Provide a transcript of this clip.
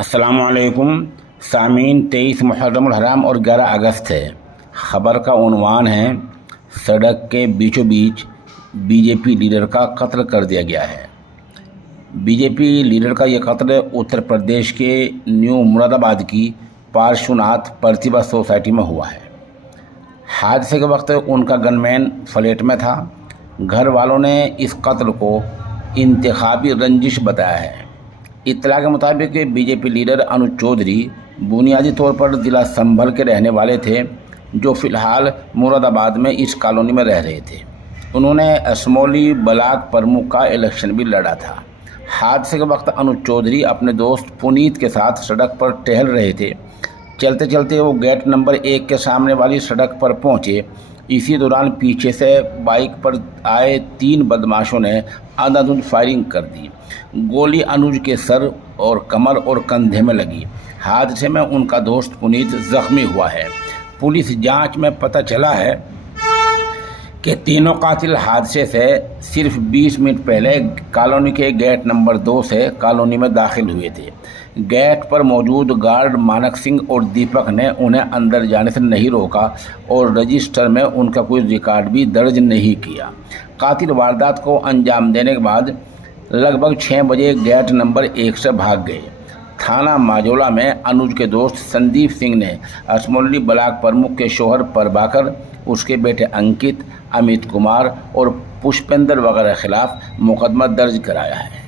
अस्सलामुअलैकुम सामीन। 23 मुहर्रमुल हराम और 11 अगस्त है। ख़बर का उन्वान है, सड़क के बीचों बीच बीजेपी लीडर का कत्ल कर दिया गया है। बीजेपी लीडर का यह कत्ल उत्तर प्रदेश के न्यू मुरादाबाद की पार्श्वनाथ प्रतिभा सोसाइटी में हुआ है। हादसे के वक्त उनका गनमैन फ्लैट में था। घर वालों ने इस कत्ल को इंतखाबी रंजिश बताया है। इत्तला के मुताबिक बीजेपी लीडर अनुज चौधरी बुनियादी तौर पर ज़िला संभल के रहने वाले थे, जो फ़िलहाल मुरादाबाद में इस कॉलोनी में रह रहे थे। उन्होंने असमौली ब्लॉक प्रमुख का इलेक्शन भी लड़ा था। हादसे के वक्त अनुज चौधरी अपने दोस्त पुनीत के साथ सड़क पर टहल रहे थे। चलते चलते वो गेट नंबर 1 के सामने वाली सड़क पर पहुंचे। इसी दौरान पीछे से बाइक पर आए 3 बदमाशों ने अंधाधुंध फायरिंग कर दी। गोली अनुज के सर और कमर और कंधे में लगी। हादसे में उनका दोस्त पुनीत जख्मी हुआ है। पुलिस जांच में पता चला है कि तीनों कातिल हादसे से सिर्फ 20 मिनट पहले कॉलोनी के गेट नंबर 2 से कॉलोनी में दाखिल हुए थे। गेट पर मौजूद गार्ड मानक सिंह और दीपक ने उन्हें अंदर जाने से नहीं रोका और रजिस्टर में उनका कोई रिकॉर्ड भी दर्ज नहीं किया। कातिल वारदात को अंजाम देने के बाद लगभग 6 बजे गेट नंबर 1 से भाग गए। थाना माजोला में अनुज के दोस्त संदीप सिंह ने असमौली ब्लॉक प्रमुख के शोहर प्रभाकर, उसके बेटे अंकित, अमित कुमार और पुष्पेंद्र वगैरह खिलाफ मुकदमा दर्ज कराया है।